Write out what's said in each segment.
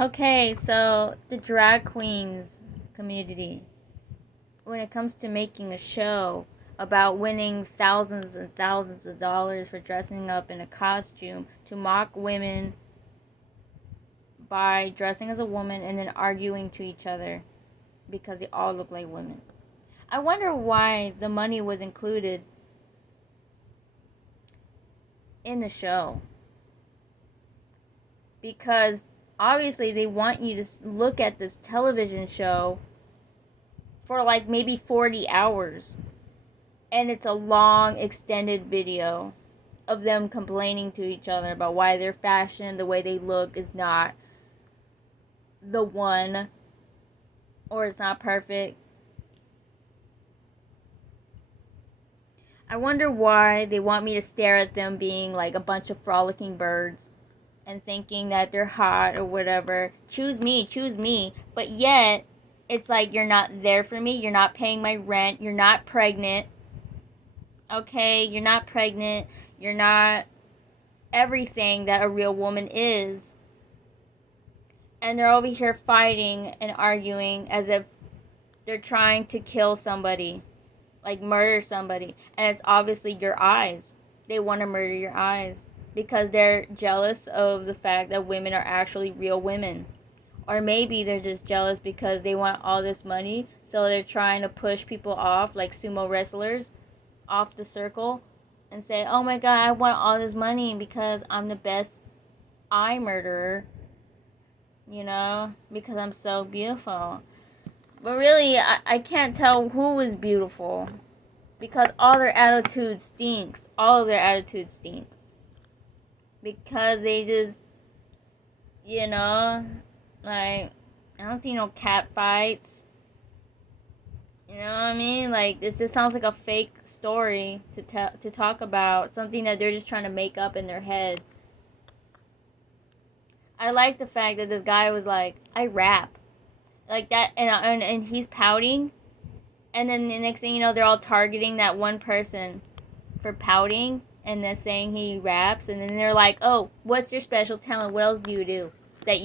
Okay, so the drag queens community, when it comes to making a show about winning thousands and thousands of dollars for dressing up in a costume to mock women by dressing as a woman and then arguing to each other because they all look like women. I wonder why the money was included in the show. Because obviously they want you to look at this television show for like maybe 40 hours. And it's a long, extended video of them complaining to each other about why their fashion, the way they look, is not the one, or it's not perfect. I wonder why they want me to stare at them being like a bunch of frolicking birds and thinking that they're hot or whatever. Choose me, choose me. But yet, it's like you're not there for me. You're not paying my rent. You're not pregnant. Okay? You're not pregnant. You're not everything that a real woman is. And they're over here fighting and arguing as if they're trying to kill somebody, like murder somebody. And it's obviously your eyes. They want to murder your eyes because they're jealous of the fact that women are actually real women. Or maybe they're just jealous because they want all this money, so they're trying to push people off, like sumo wrestlers, off the circle and say, oh my god, I want all this money because I'm the best eye murderer, because I'm so beautiful. But really, I can't tell who is beautiful because all their attitude stinks. All of their attitudes stink. Because they just, like, I don't see no cat fights. You know what I mean? Like, this just sounds like a fake story to talk about. Something that they're just trying to make up in their head. I like the fact that this guy was like, I rap. Like that, and he's pouting. And then the next thing you know, they're all targeting that one person for pouting. And then saying he raps. And then they're like, oh, what's your special talent? What else do you do that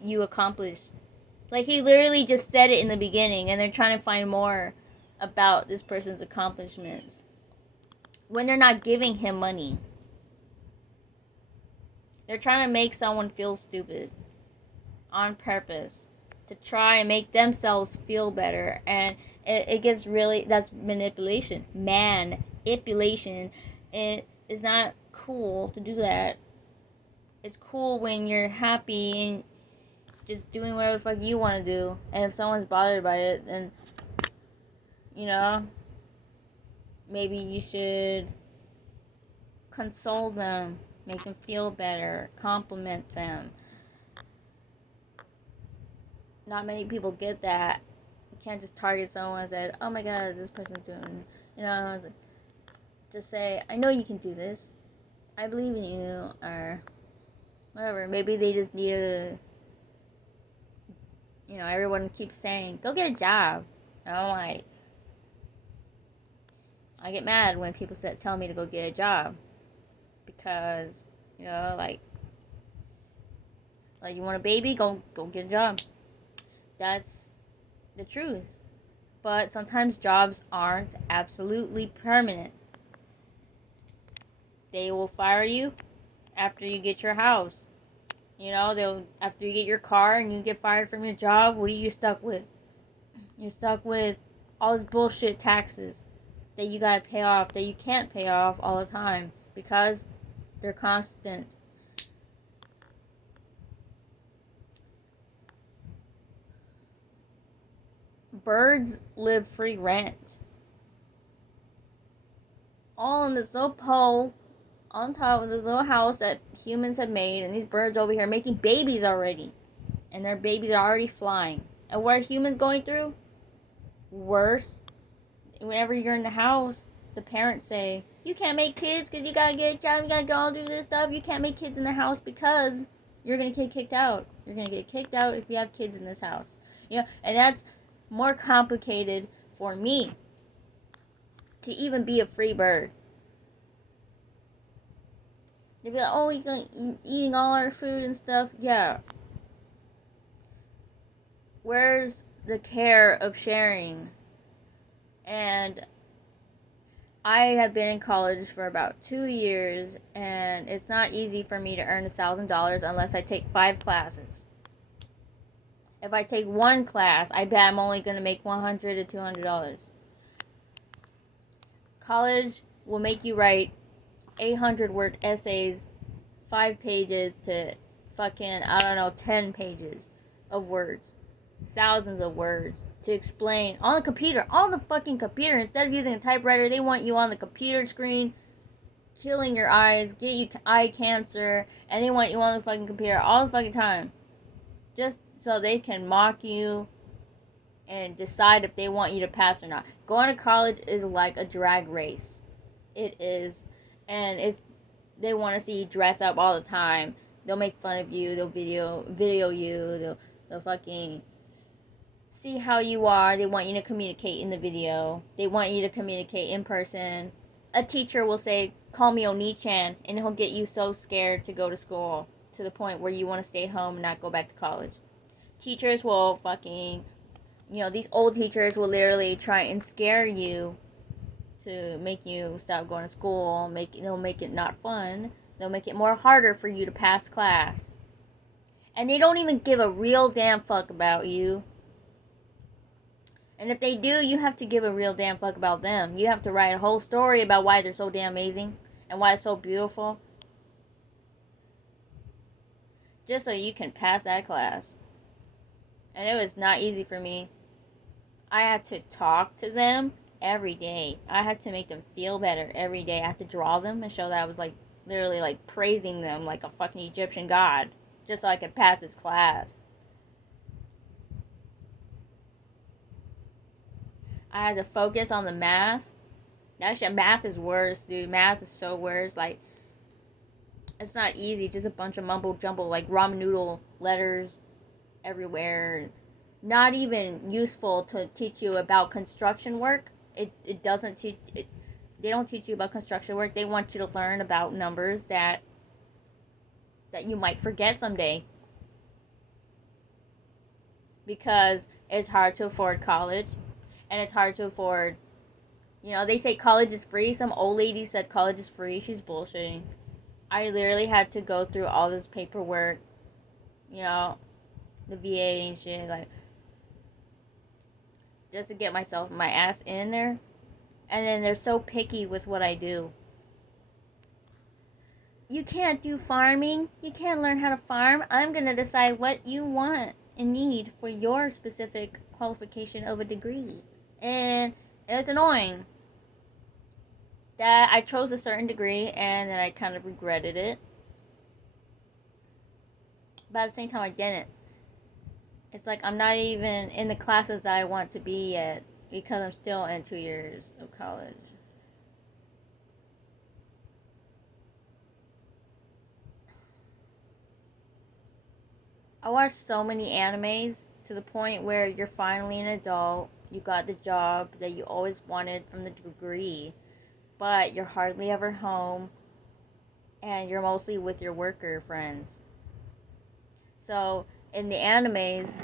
you accomplish? Like, he literally just said it in the beginning, and they're trying to find more about this person's accomplishments when they're not giving him money. They're trying to make someone feel stupid on purpose to try and make themselves feel better, and it gets really, that's manipulation. Manipulation. It is not cool to do that. It's cool when you're happy and just doing whatever the fuck you want to do. And if someone's bothered by it, then, maybe you should console them, make them feel better, compliment them. Not many people get that. You can't just target someone and say, oh my god, this person's doing, just say, I know you can do this. I believe in you, or whatever. Maybe they just need to, everyone keeps saying, go get a job. And I'm like, I get mad when people tell me to go get a job. Because, like you want a baby, go get a job. That's the truth. But sometimes jobs aren't absolutely permanent. They will fire you after you get your house. After you get your car and you get fired from your job, what are you stuck with? You're stuck with all this bullshit taxes that you gotta pay off, that you can't pay off all the time because they're constant. Birds live free range. All in this little pole on top of this little house that humans have made, and these birds over here making babies already. And their babies are already flying. And what are humans going through? Worse. Whenever you're in the house, the parents say, you can't make kids because you gotta get a job, you gotta all do this stuff. You can't make kids in the house because you're gonna get kicked out. You're gonna get kicked out if you have kids in this house. And that's more complicated for me to even be a free bird. They'd be like, oh, you're eating all our food and stuff. Yeah. Where's the care of sharing? And I have been in college for about 2 years, and it's not easy for me to earn $1,000 unless I take 5 classes. If I take one class, I bet I'm only going to make $100 to $200. College will make you write 800-word essays, 5 pages to fucking, I don't know, 10 pages of words. Thousands of words to explain on the computer. On the fucking computer. Instead of using a typewriter, they want you on the computer screen, killing your eyes, get you eye cancer, and they want you on the fucking computer all the fucking time. Just so they can mock you and decide if they want you to pass or not. Going to college is like a drag race. It is. And they want to see you dress up all the time. They'll make fun of you, they'll video you, they'll fucking see how you are. They want you to communicate in the video. They want you to communicate in person. A teacher will say, "Call me Oni-chan," and he'll get you so scared to go to school to the point where you want to stay home and not go back to college. Teachers will fucking, these old teachers will literally try and scare you to make you stop going to school. They'll make it not fun. They'll make it more harder for you to pass class. And they don't even give a real damn fuck about you. And if they do, you have to give a real damn fuck about them. You have to write a whole story about why they're so damn amazing and why it's so beautiful. Just so you can pass that class. And it was not easy for me. I had to talk to them every day. I had to make them feel better every day. I had to draw them and show that I was like literally like praising them like a fucking Egyptian god. Just so I could pass this class. I had to focus on the math. That shit, math is worse, dude. Math is so worse. Like, it's not easy. Just a bunch of mumble jumble, like ramen noodle letters everywhere. Not even useful to teach you about construction work. It doesn't teach. They don't teach you about construction work. They want you to learn about numbers that you might forget someday. Because it's hard to afford college. And it's hard to afford. They say college is free. Some old lady said college is free. She's bullshitting. I literally had to go through all this paperwork. The VA and shit. Like, just to get my ass in there. And then they're so picky with what I do. You can't do farming. You can't learn how to farm. I'm going to decide what you want and need for your specific qualification of a degree. And it's annoying that I chose a certain degree and then I kind of regretted it. But at the same time, I didn't. It's like I'm not even in the classes that I want to be yet because I'm still in 2 years of college. I watched so many animes to the point where you're finally an adult. You got the job that you always wanted from the degree, but you're hardly ever home and you're mostly with your worker friends. So in the animes,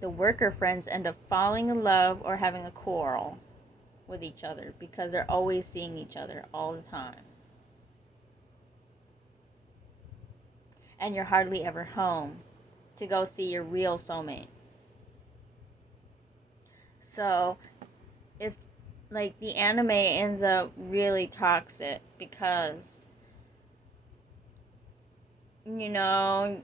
the worker friends end up falling in love or having a quarrel with each other because they're always seeing each other all the time. And you're hardly ever home to go see your real soulmate. So if like the anime ends up really toxic because yeah,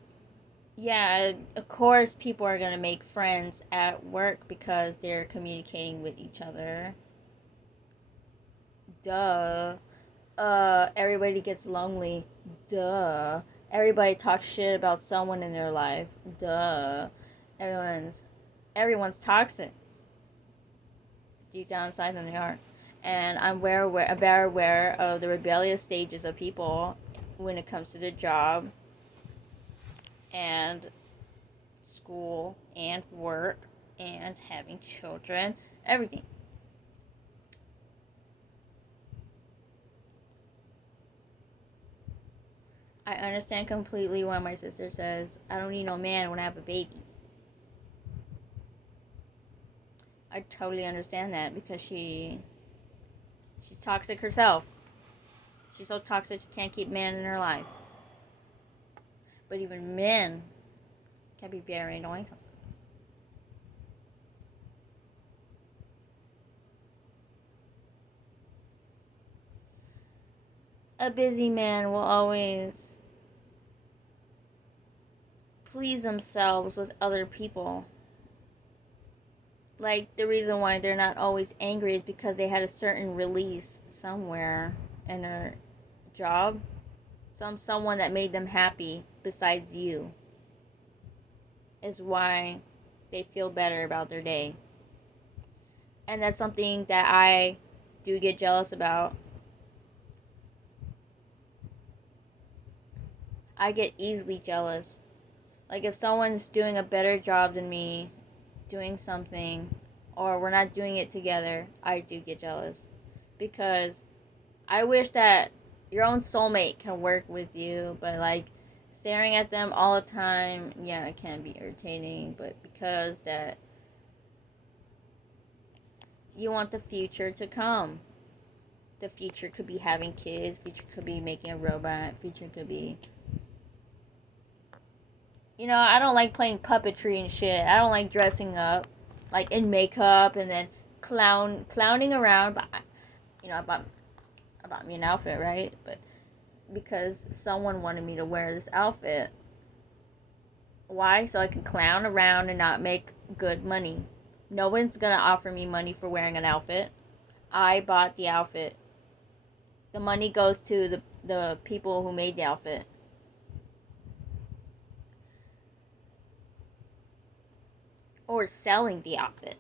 of course people are going to make friends at work because they're communicating with each other. Duh. Everybody gets lonely. Duh. Everybody talks shit about someone in their life. Duh. Everyone's toxic. Deep down inside them they are. And I'm very aware of the rebellious stages of people when it comes to their job and school and work and having children, everything. I understand completely why my sister says, I don't need no man when I have a baby. I totally understand that because she's toxic herself. She's so toxic she can't keep man in her life. But even men can be very annoying sometimes. A busy man will always please themselves with other people. Like, the reason why they're not always angry is because they had a certain release somewhere in their job. Someone that made them happy besides you is why they feel better about their day. And that's something that I do get jealous about. I get easily jealous. Like, if someone's doing a better job than me, doing something, or we're not doing it together, I do get jealous. Because I wish that your own soulmate can work with you, but like staring at them all the time, yeah, it can be irritating, but because that you want the future to come. The future could be having kids, future could be making a robot, future could be, I don't like playing puppetry and shit. I don't like dressing up like in makeup and then clowning around, but about me an outfit, right? But because someone wanted me to wear this outfit. Why? So I can clown around and not make good money. No one's gonna offer me money for wearing an outfit. I bought the outfit. The money goes to the people who made the outfit. Or selling the outfit.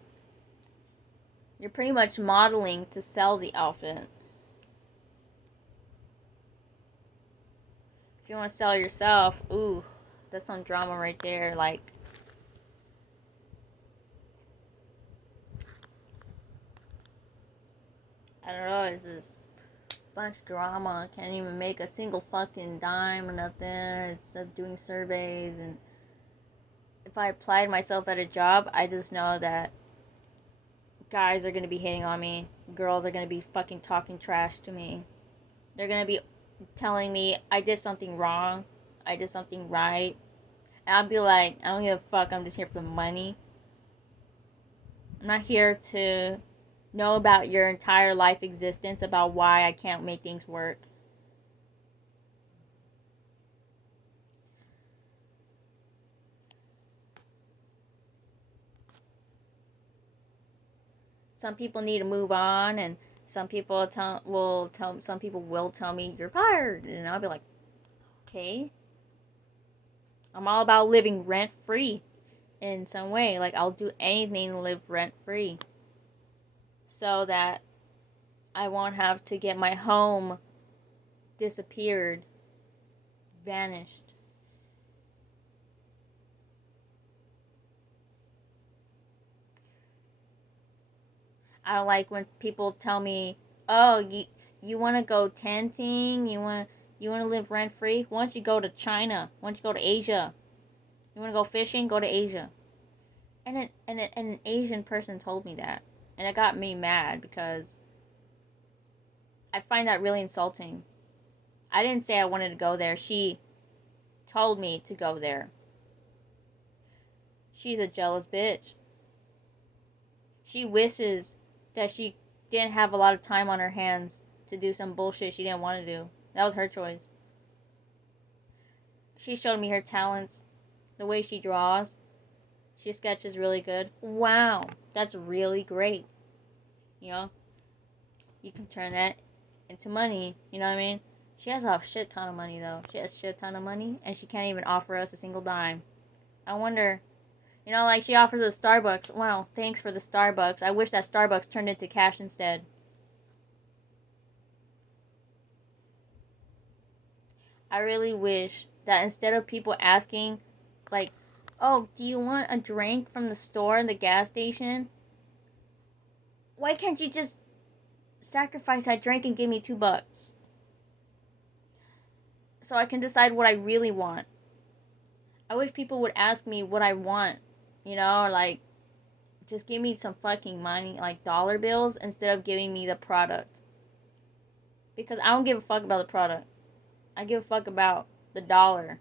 You're pretty much modeling to sell the outfit. If you want to sell yourself, ooh, that's some drama right there. Like, I don't know, it's just a bunch of drama. Can't even make a single fucking dime or nothing. Instead of doing surveys. And if I applied myself at a job, I just know that guys are gonna be hating on me. Girls are gonna be fucking talking trash to me. They're gonna be telling me I did something wrong, I did something right. And I'll be like, I don't give a fuck, I'm just here for money. I'm not here to know about your entire life existence, about why I can't make things work. Some people need to move on, and some people some people will tell me you're fired, and I'll be like, okay. I'm all about living rent free in some way. Like, I'll do anything to live rent free so that I won't have to get my home disappeared, vanished. I don't like when people tell me, "Oh, you want to go tenting? You want to live rent free? Why don't you go to China? Why don't you go to Asia? You want to go fishing? Go to Asia." And an Asian person told me that, and it got me mad because I find that really insulting. I didn't say I wanted to go there. She told me to go there. She's a jealous bitch. She wishes that she didn't have a lot of time on her hands to do some bullshit she didn't want to do. That was her choice. She showed me her talents, the way she draws. She sketches really good. Wow, that's really great. You know, you can turn that into money. You know what I mean? She has a shit ton of money, though. She has a shit ton of money, and she can't even offer us a single dime. I wonder, like she offers us Starbucks. Wow, thanks for the Starbucks. I wish that Starbucks turned into cash instead. I really wish that instead of people asking, like, oh, do you want a drink from the store in the gas station? Why can't you just sacrifice that drink and give me $2? So I can decide what I really want. I wish people would ask me what I want, or like, Just give me some fucking money, like dollar bills, instead of giving me the product. Because I don't give a fuck about the product. I give a fuck about the dollar.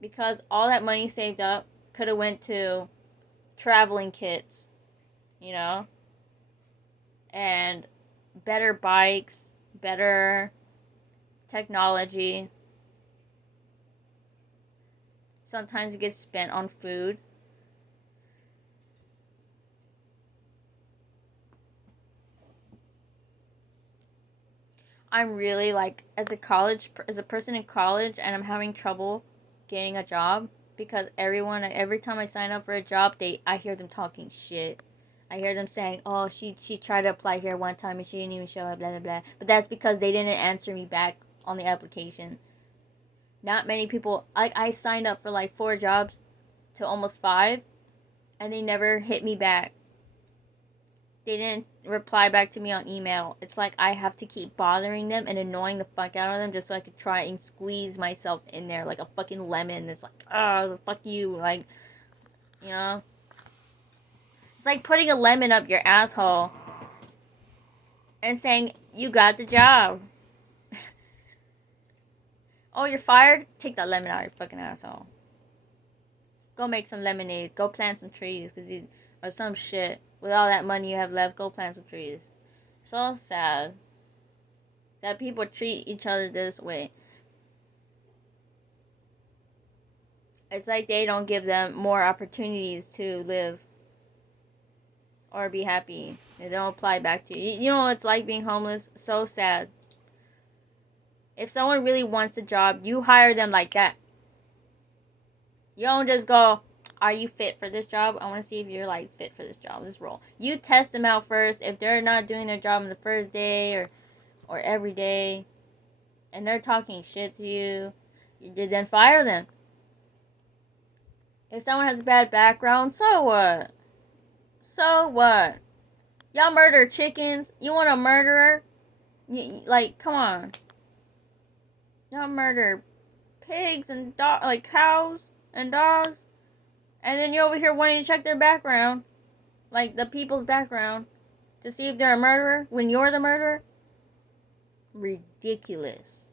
Because all that money saved up could have went to traveling kits, you know? And better bikes, better technology. Sometimes it gets spent on food. I'm really like, as a person in college, and I'm having trouble getting a job because every time I sign up for a job, I hear them talking shit. I hear them saying, "Oh, she tried to apply here one time and she didn't even show up, blah blah blah." But that's because they didn't answer me back on the application. Not many people. I signed up for like 4 jobs to almost 5, and they never hit me back. They didn't reply back to me on email. It's like I have to keep bothering them and annoying the fuck out of them just so I could try and squeeze myself in there like a fucking lemon. It's like, oh, fuck you. Like, you know? It's like putting a lemon up your asshole and saying, you got the job. Oh, you're fired? Take that lemon out of your fucking asshole. Go make some lemonade. Go plant some trees or some shit. With all that money you have left, go plant some trees. So sad that people treat each other this way. It's like they don't give them more opportunities to live or be happy. They don't apply back to you. You know what it's like being homeless? So sad. If someone really wants a job, you hire them like that. You don't just go, are you fit for this job? I want to see if you're like fit for this job, this role. You test them out first. If they're not doing their job on the first day or every day, and they're talking shit to you, then fire them. If someone has a bad background, so what? So what? Y'all murder chickens? You want a murderer? Like, come on. Y'all murder pigs and like cows and dogs, and then you're over here wanting to check their background, like the people's background, to see if they're a murderer when you're the murderer. Ridiculous.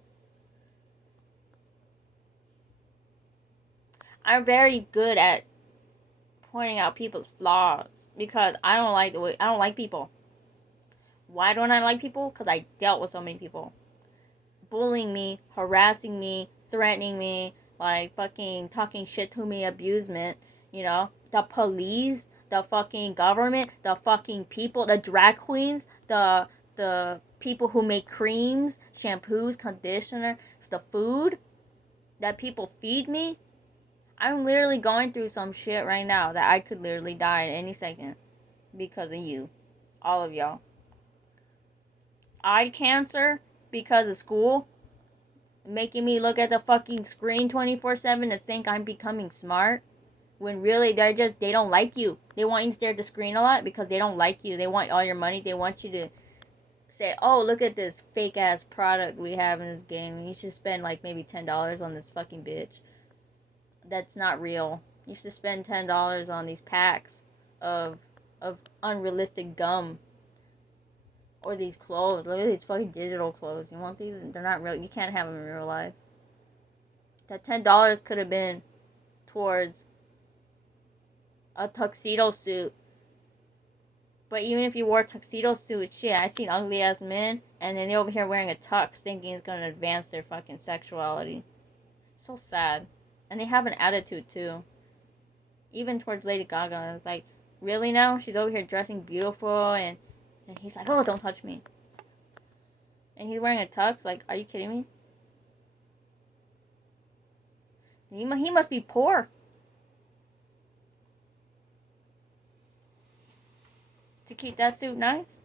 I'm very good at pointing out people's flaws because I don't like people. Why don't I like people? Because I dealt with so many people bullying me, harassing me, threatening me, like fucking talking shit to me, abusement, you know? The police, the fucking government, the fucking people, the drag queens, the people who make creams, shampoos, conditioner, the food that people feed me. I'm literally going through some shit right now that I could literally die at any second because of you. All of y'all. Eye cancer because of school. Making me look at the fucking screen 24/7 to think I'm becoming smart. When really they don't like you. They want you to stare at the screen a lot because they don't like you. They want all your money. They want you to say, oh, look at this fake ass product we have in this game. You should spend like maybe $10 on this fucking bitch. That's not real. You should spend $10 on these packs of unrealistic gum. Or these clothes. Look at these fucking digital clothes. You want these? They're not real. You can't have them in real life. That $10 could have been towards a tuxedo suit. But even if you wore a tuxedo suit, shit, I seen ugly ass men, and then they're over here wearing a tux thinking it's gonna advance their fucking sexuality. So sad. And they have an attitude too. Even towards Lady Gaga. It's like, really now? She's over here dressing beautiful and he's like, oh, don't touch me. And he's wearing a tux? Like, are you kidding me? He must be poor. To keep that suit nice?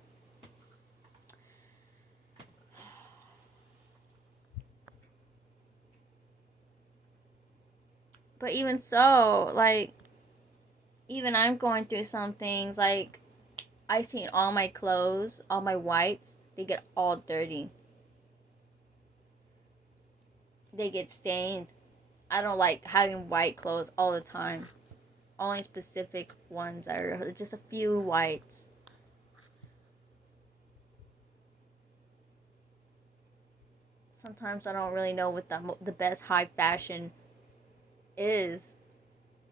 But even so, like, even I'm going through some things. Like, I seen all my clothes, all my whites, they get all dirty. They get stained. I don't like having white clothes all the time. only specific ones are just a few whites. Sometimes I don't really know what the best high fashion is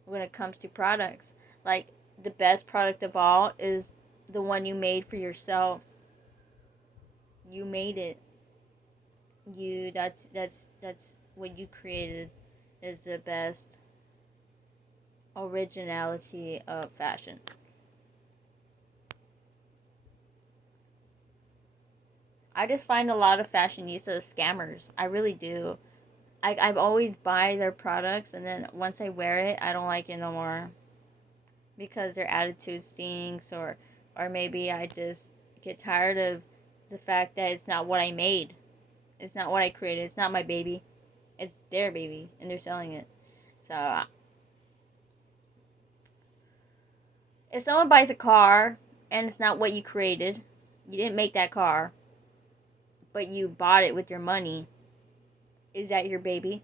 when it comes to products. Like, the best product of all is the one you made for yourself. You made it. That's what you created is the best originality of fashion. I just find a lot of fashionistas scammers. I really do. I've always buy their products, and then once I wear it, I don't like it no more because their attitude stinks, or maybe I just get tired of the fact that it's not what I made. It's not what I created. It's not my baby. It's their baby, and they're selling it. So, if someone buys a car and it's not what you created, you didn't make that car, but you bought it with your money, is that your baby?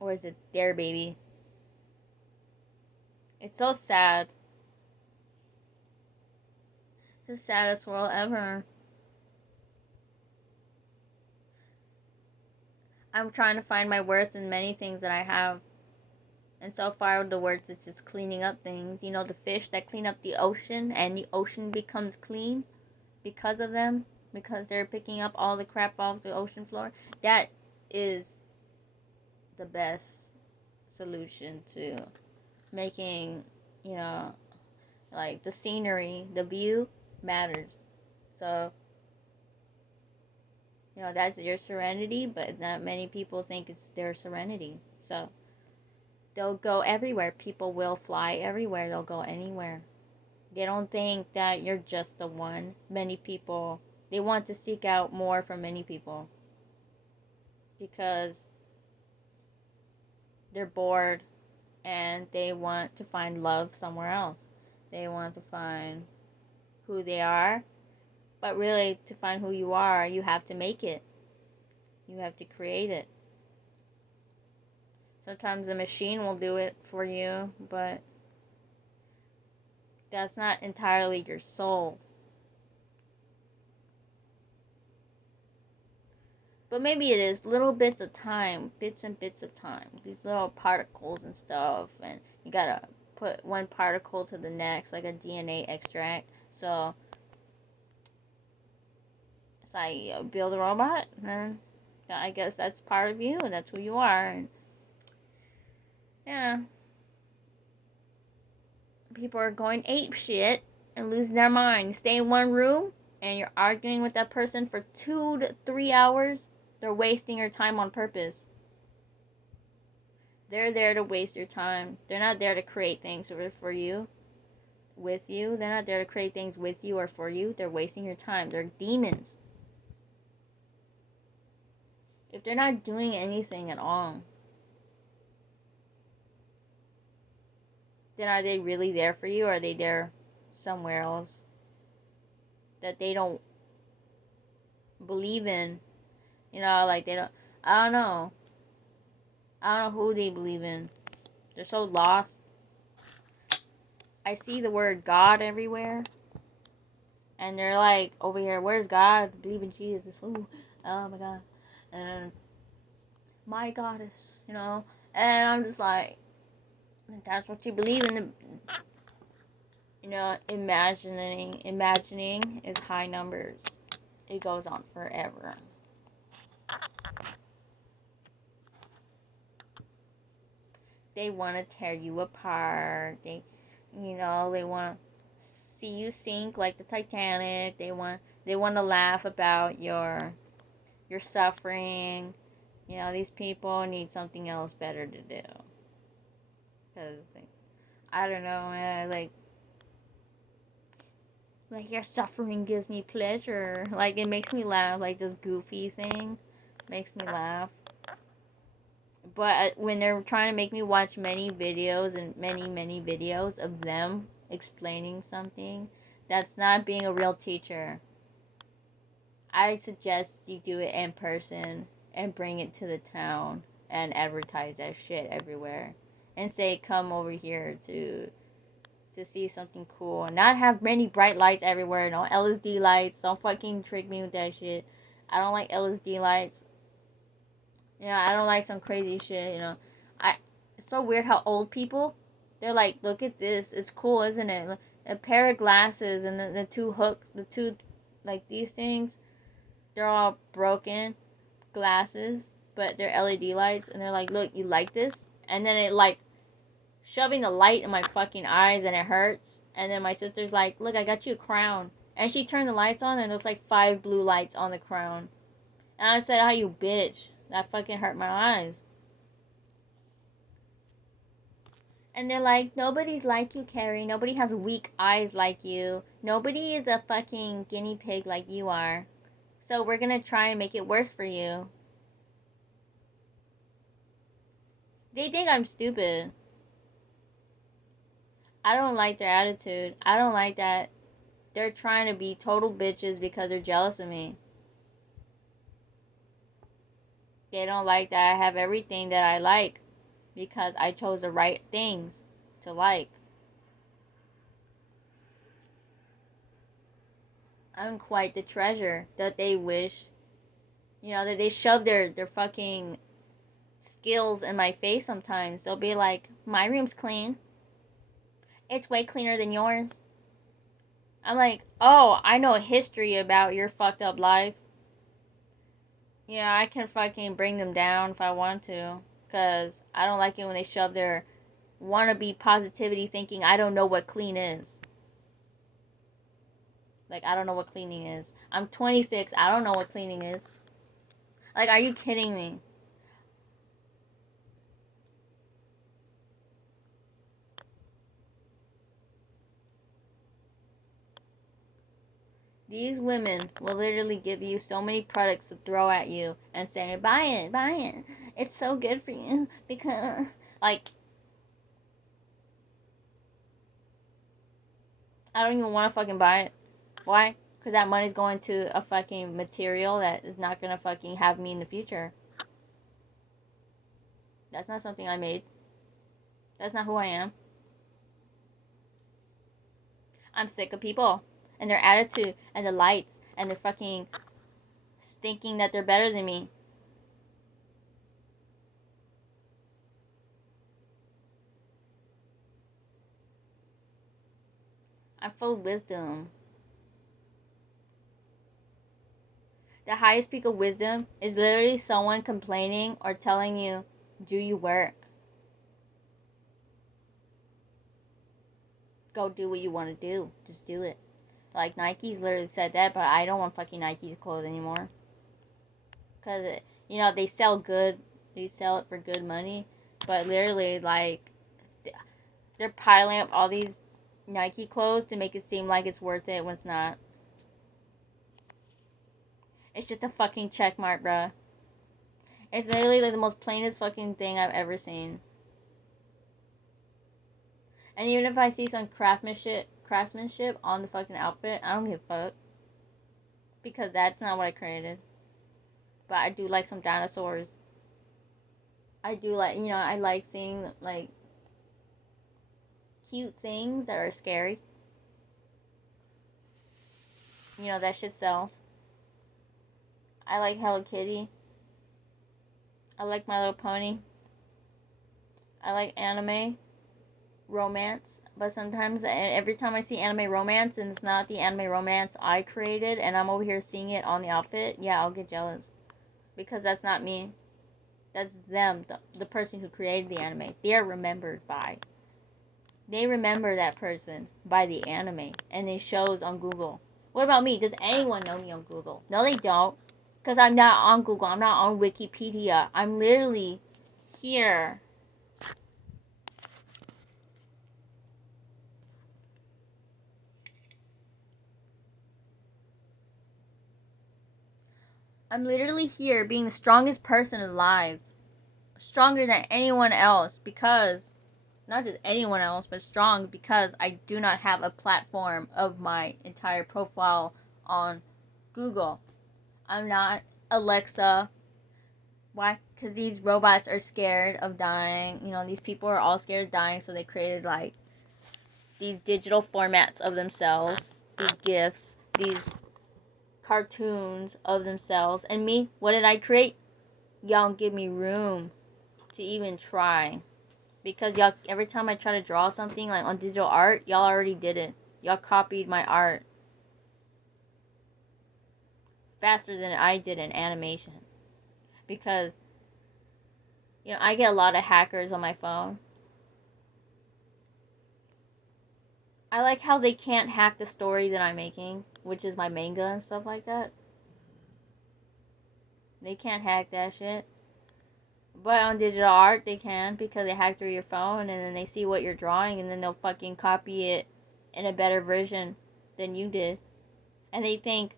Or is it their baby? It's so sad. It's the saddest world ever. I'm trying to find my worth in many things that I have. And so far, the worth is just cleaning up things. You know, the fish that clean up the ocean, and the ocean becomes clean because of them, because they're picking up all the crap off the ocean floor. That is the best solution to making, you know, like the scenery, the view matters. So, you know, that's your serenity, but not many people think it's their serenity. So, they'll go everywhere. People will fly everywhere. They'll go anywhere. They don't think that you're just the one. Many people, they want to seek out more from many people because they're bored and they want to find love somewhere else. They want to find who they are. But really, to find who you are, you have to make it. You have to create it. Sometimes a machine will do it for you, but that's not entirely your soul. But maybe it is little bits of time, bits and bits of time. These little particles and stuff, and you gotta put one particle to the next, like a DNA extract. So it's like you build a robot, and I guess that's part of you, and that's who you are. And yeah, people are going ape shit and losing their mind. You stay in one room and you're arguing with that person for 2 to 3 hours. They're wasting your time on purpose. They're there to waste your time. They're not there to create things for you, with you. They're not there to create things with you or for you. They're wasting your time. They're demons. If they're not doing anything at all, then are they really there for you, or are they there somewhere else that they don't believe in? You know, like they don't, I don't know. I don't know who they believe in. They're so lost. I see the word God everywhere. And they're like, over here, where's God? Believe in Jesus. Ooh, oh my God. And my goddess, you know. And I'm just like, that's what you believe in. You know, imagining is high numbers. It goes on forever. They want to tear you apart. They want to see you sink like the Titanic. They want to laugh about your suffering. You know, these people need something else better to do. Cause I don't know, man. Like your suffering gives me pleasure. Like it makes me laugh. Like this goofy thing makes me laugh. But when they're trying to make me watch many videos and many videos of them explaining something, that's not being a real teacher. I suggest you do it in person and bring it to the town and advertise that shit everywhere and say come over here to to see something cool and not have many bright lights everywhere. No LSD lights. Don't fucking trick me with that shit. I don't like LSD lights. I don't like some crazy shit. It's so weird how old people, they're like, look at this. It's cool, isn't it? A pair of glasses and the two hooks, the two, like these things, they're all broken glasses, but they're LED lights, and they're like, look, you like this? And then it like shoving the light in my fucking eyes, and it hurts. And then my sister's like, look, I got you a crown. And she turned the lights on, and there's like 5 blue lights on the crown. And I said, oh, you bitch. That fucking hurt my eyes. And they're like, nobody's like you, Carrie. Nobody has weak eyes like you. Nobody is a fucking guinea pig like you are. So we're gonna try and make it worse for you. They think I'm stupid. I don't like their attitude. I don't like that they're trying to be total bitches because they're jealous of me. They don't like that I have everything that I like because I chose the right things to like. I'm quite the treasure that they wish. That they shove their fucking skills in my face sometimes. They'll be like, my room's clean. It's way cleaner than yours. I'm like, oh, I know history about your fucked up life. I can fucking bring them down if I want to. Because I don't like it when they shove their wannabe positivity thinking I don't know what clean is. Like, I don't know what cleaning is. I'm 26. I don't know what cleaning is. Like, are you kidding me? These women will literally give you so many products to throw at you and say, buy it, buy it. It's so good for you. Because, like, I don't even want to fucking buy it. Why? Because that money's going to a fucking material that is not going to fucking have me in the future. That's not something I made. That's not who I am. I'm sick of people and their attitude and the lights and their fucking thinking that they're better than me. I'm full of wisdom. The highest peak of wisdom is literally someone complaining or telling you, do your work. Go do what you want to do. Just do it. Like, Nike's literally said that, but I don't want fucking Nike's clothes anymore. Because, they sell good. They sell it for good money. But literally, like, they're piling up all these Nike clothes to make it seem like it's worth it when it's not. It's just a fucking check mark, bruh. It's literally like the most plainest fucking thing I've ever seen. And even if I see some craftsmanship on the fucking outfit, I don't give a fuck. Because that's not what I created. But I do like some dinosaurs. I do like, I like seeing, like, cute things that are scary. That shit sells. I like Hello Kitty. I like My Little Pony. I like anime romance, but sometimes every time I see anime romance and it's not the anime romance I created and I'm over here seeing it on the outfit, yeah, I'll get jealous. Because that's not me. That's them, the person who created the anime. They're remembered by. They remember that person by the anime and they shows on Google. What about me? Does anyone know me on Google? No, they don't. Because I'm not on Google. I'm not on Wikipedia. I'm literally here. I'm literally here being the strongest person alive. Stronger than anyone else because, not just anyone else, but strong because I do not have a platform of my entire profile on Google. I'm not Alexa. Why? Because these robots are scared of dying. These people are all scared of dying, so they created, like, these digital formats of themselves, these GIFs, these cartoons of themselves. And me, what did I create? Y'all don't give me room to even try. Because y'all, every time I try to draw something like on digital art, y'all already did it. Y'all copied my art faster than I did in animation. Because, you know, I get a lot of hackers on my phone. I like how they can't hack the story that I'm making, which is my manga and stuff like that. They can't hack that shit. But on digital art, they can, because they hack through your phone and then they see what you're drawing and then they'll fucking copy it in a better version than you did. And they think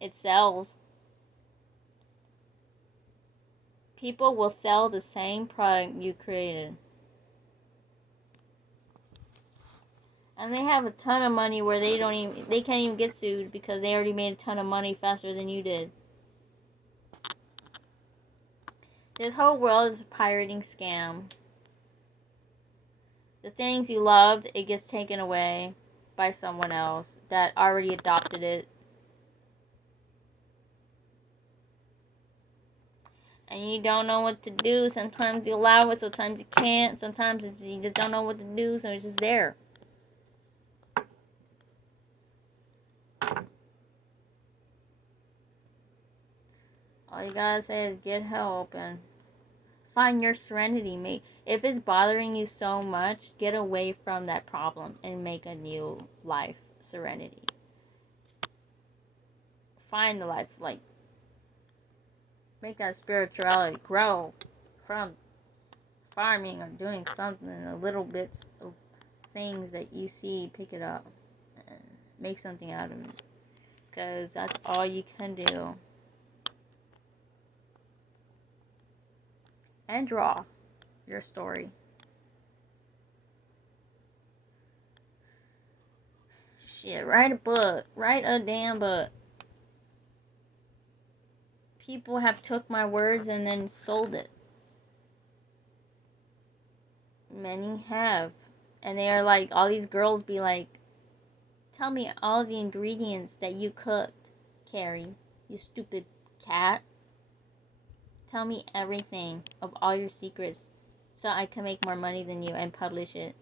it sells. People will sell the same product you created. And they have a ton of money where they can't even get sued because they already made a ton of money faster than you did. This whole world is a pirating scam. The things you loved, it gets taken away by someone else that already adopted it. And you don't know what to do. Sometimes you allow it, sometimes you can't. Sometimes you just don't know what to do, so it's just there. All you gotta say is get help and find your serenity, mate. If it's bothering you so much, get away from that problem and make a new life, serenity. Find the life, like, make that spirituality grow from farming or doing something, the little bits of things that you see, pick it up and make something out of it, because that's all you can do. And draw your story. Shit, write a book. Write a damn book. People have took my words and then sold it. Many have. And they are like, all these girls be like, tell me all the ingredients that you cooked, Carrie, you stupid cat. Tell me everything of all your secrets so I can make more money than you and publish it.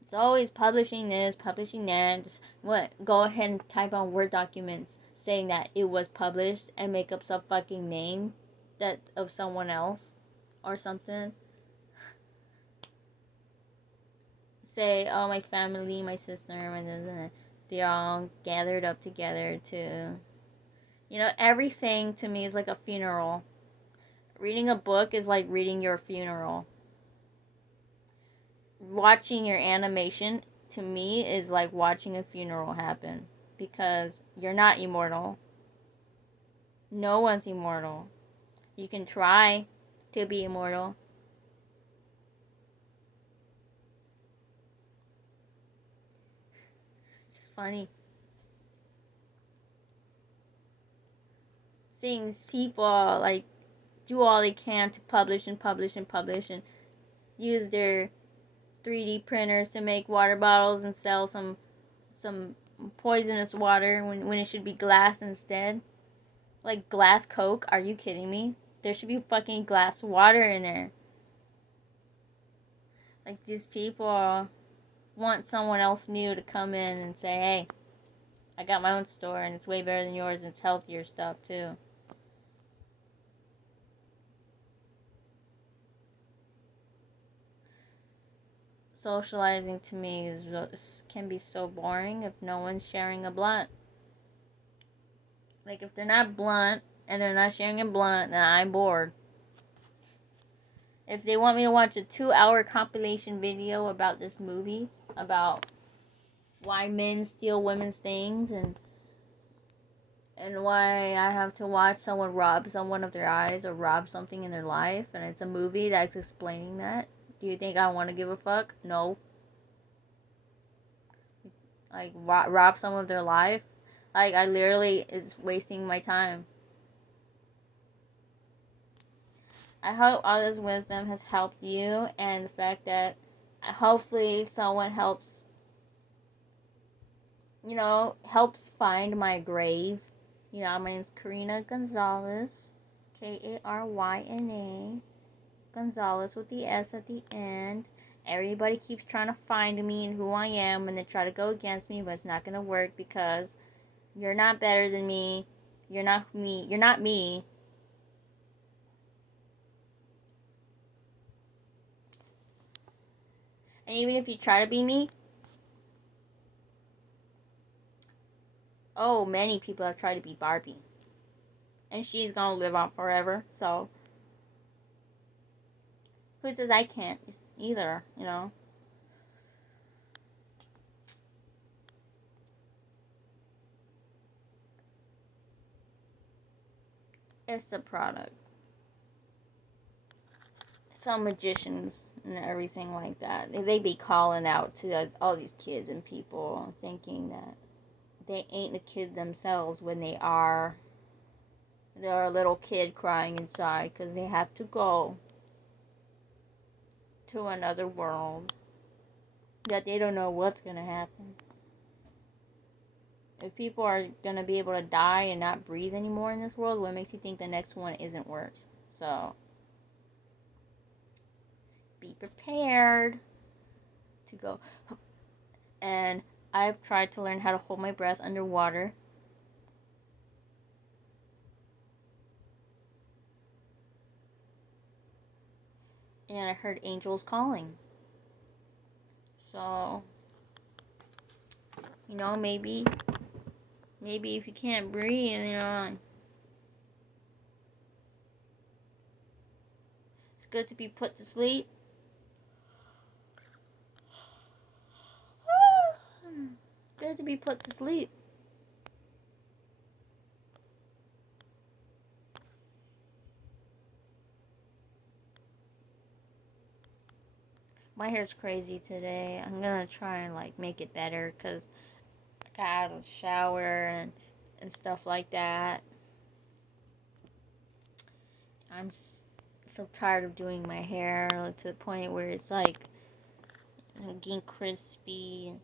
It's always publishing this, publishing that. Just what? Go ahead and type on Word documents saying that it was published and make up some fucking name that of someone else or something. Say, oh, my family, my sister, my they all gathered up together to, you know, everything to me is like a funeral. Reading a book is like reading your funeral. Watching your animation to me is like watching a funeral happen, because you're not immortal. No one's immortal. You can try to be immortal. It's just funny seeing these people like do all they can to publish and publish and publish and use their 3D printers to make water bottles and sell some poisonous water when it should be glass instead. Like glass Coke, are you kidding me? There should be fucking glass water in there. Like, these people want someone else new to come in and say, hey, I got my own store and it's way better than yours and it's healthier stuff too. Socializing to me can be so boring if no one's sharing a blunt. Like, if they're not blunt and they're not sharing a blunt, then I'm bored. If they want me to watch a 2-hour compilation video about this movie, about why men steal women's things and why I have to watch someone rob someone of their eyes or rob something in their life, and it's a movie that's explaining that, do you think I want to give a fuck? No. Like, rob someone of their life? Like, I literally is wasting my time. I hope all this wisdom has helped you, and the fact that hopefully someone helps find my grave. My name's Karina Gonzalez, Karyna Gonzalez with the S at the end. Everybody keeps trying to find me and who I am, and they try to go against me, but it's not gonna work because you're not better than me. You're not me. You're not me. And even if you try to be me, many people have tried to be Barbie. And she's gonna live on forever, so who says I can't either, It's a product. Some magicians and everything like that, they be calling out to all these kids and people thinking that they ain't a kid themselves when they are. They're a little kid crying inside because they have to go to another world that they don't know what's gonna happen. If people are gonna be able to die and not breathe anymore in this world, what makes you think the next one isn't worse? So be prepared to go. And I've tried to learn how to hold my breath underwater. And I heard angels calling. So, maybe if you can't breathe, it's good to be put to sleep. Good to be put to sleep. My hair's crazy today. I'm gonna try and make it better because I got out of the shower and stuff like that. I'm just so tired of doing my hair to the point where it's getting crispy.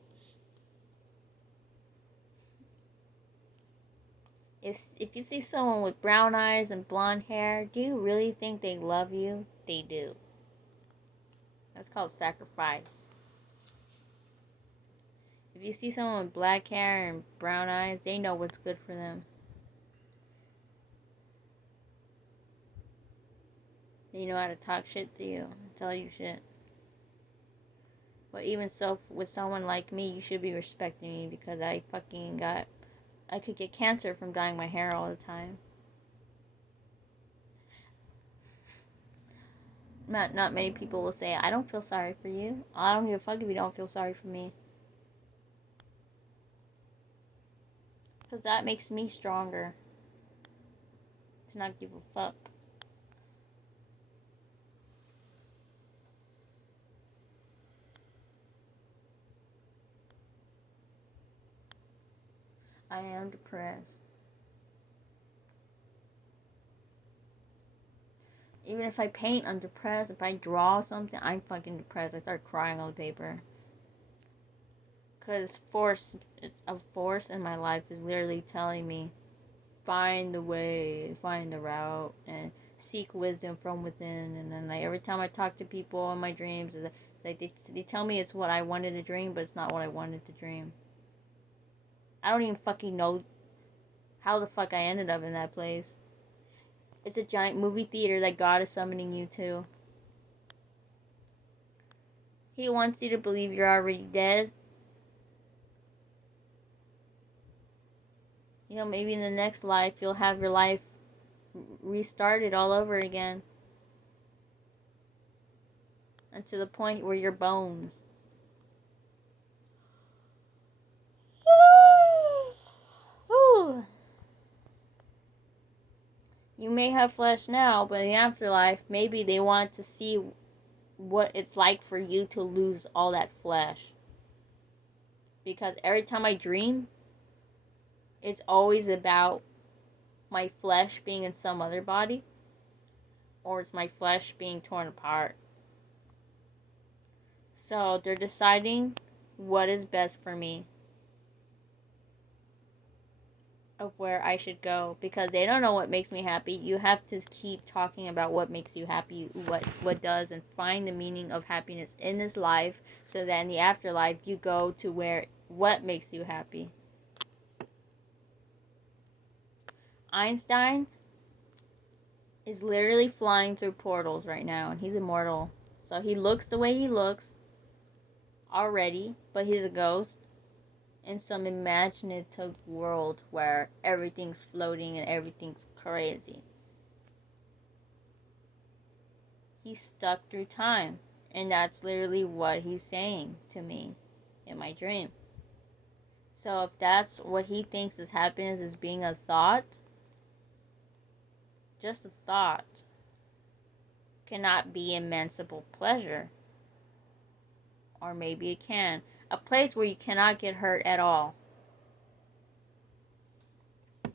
If you see someone with brown eyes and blonde hair, do you really think they love you? They do. That's called sacrifice. If you see someone with black hair and brown eyes, they know what's good for them. They know how to talk shit to you, tell you shit. But even so, with someone like me, you should be respecting me because I could get cancer from dyeing my hair all the time. Not many people will say, I don't feel sorry for you. I don't give a fuck if you don't feel sorry for me. Because that makes me stronger. To not give a fuck. I am depressed. Even if I paint, I'm depressed. If I draw something, I'm fucking depressed. I start crying on the paper. Because a force in my life is literally telling me, find the way, find the route, and seek wisdom from within. And then every time I talk to people in my dreams, they tell me it's what I wanted to dream, but it's not what I wanted to dream. I don't even fucking know how the fuck I ended up in that place. It's a giant movie theater that God is summoning you to. He wants you to believe you're already dead. Maybe in the next life you'll have your life restarted all over again. And to the point where you're bones. You may have flesh now, but in the afterlife, maybe they want to see what it's like for you to lose all that flesh. Because every time I dream, it's always about my flesh being in some other body, or it's my flesh being torn apart. So they're deciding what is best for me, of where I should go, because they don't know what makes me happy. You have to keep talking about what makes you happy, what does, and find the meaning of happiness in this life, so that in the afterlife you go to where what makes you happy. Einstein is literally flying through portals right now, and he's immortal. So he looks the way he looks already, but he's a ghost in some imaginative world where everything's floating and everything's crazy. He's stuck through time, and that's literally what he's saying to me in my dream. So if that's what he thinks is happiness, is being a thought, just a thought cannot be immensible pleasure. Or maybe it can. A place where you cannot get hurt at all.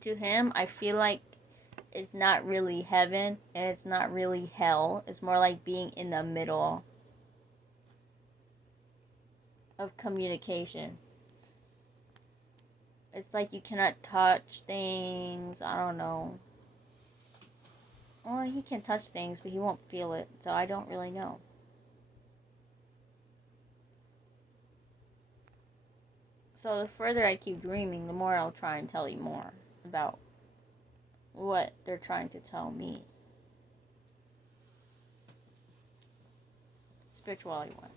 To him, I feel like it's not really heaven and it's not really hell. It's more like being in the middle of communication. It's like you cannot touch things. I don't know. Well, he can touch things, but he won't feel it, so I don't really know. So the further I keep dreaming, the more I'll try and tell you more about what they're trying to tell me. Spirituality 1.